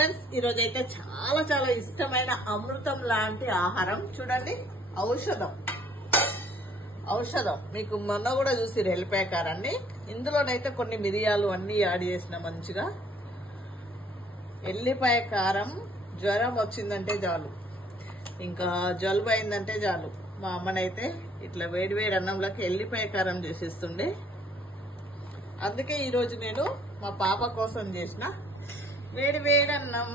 Friends, ఈ రోజు అయితే చాలా చాలా ఇష్టమైన అమృతం లాంటి ఆహారం చూడండి. ఔషధం మీకు మొన్న కూడా చూసి ఎల్లిపాయ కారాన్ని. ఇందులోనైతే కొన్ని మిరియాలు అన్ని యాడ్ చేసిన మంచిగా. ఎల్లిపాయ కారం జ్వరం వచ్చిందంటే చాలు, ఇంకా జలుబు అయిందంటే చాలు. మా అమ్మనైతే ఇట్లా వేడి వేడి అన్నంలోకి ఎల్లిపాయ కారం చేసిస్తుండే. అందుకే ఈరోజు నేను మా పాప కోసం చేసిన వేడి వేడి అన్నం.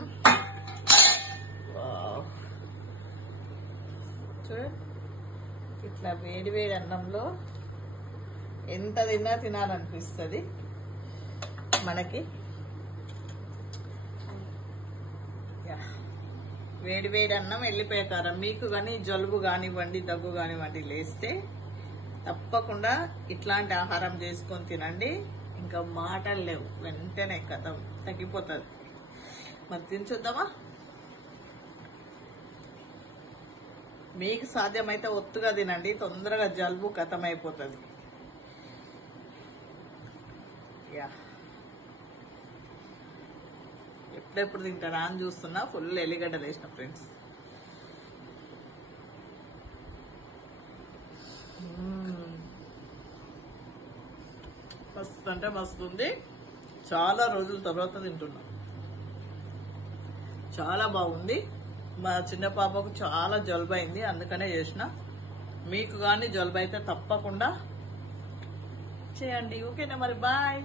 ఇట్లా వేడి వేడి అన్నంలో ఎంత తిన్నా తినాలనిపిస్తుంది మనకి. వేడి వేడి అన్నం ఎల్లిపాయ కారం. మీకు కానీ జలుబు కానివ్వండి, దగ్గు కానివ్వండి లేస్తే తప్పకుండా ఇట్లాంటి ఆహారం చేసుకొని తినండి. ఇంకా మాటలు లేవు, వెంటనే కథం తగ్గిపోతుంది. మరి తినచుద్దామా? మీకు సాధ్యమైతే ఒత్తుగా తినండి, తొందరగా జలుబు కథం అయిపోతుంది. ఎప్పుడెప్పుడు తింటారా అని చూస్తున్నా. ఫుల్ ఎల్లిగడ్డలు వేసిన ఫ్రెండ్స్. మస్తు అంటే మస్తు ఉంది. చాలా రోజుల తర్వాత తింటున్నా. చాలా బాగుంది. మా చిన్న పాపకు చాలా జలుబు అయింది, అందుకనే చేసిన. మీకు కానీ జలుబు అయితే తప్పకుండా చేయండి. ఓకేనా? మరి బాయ్.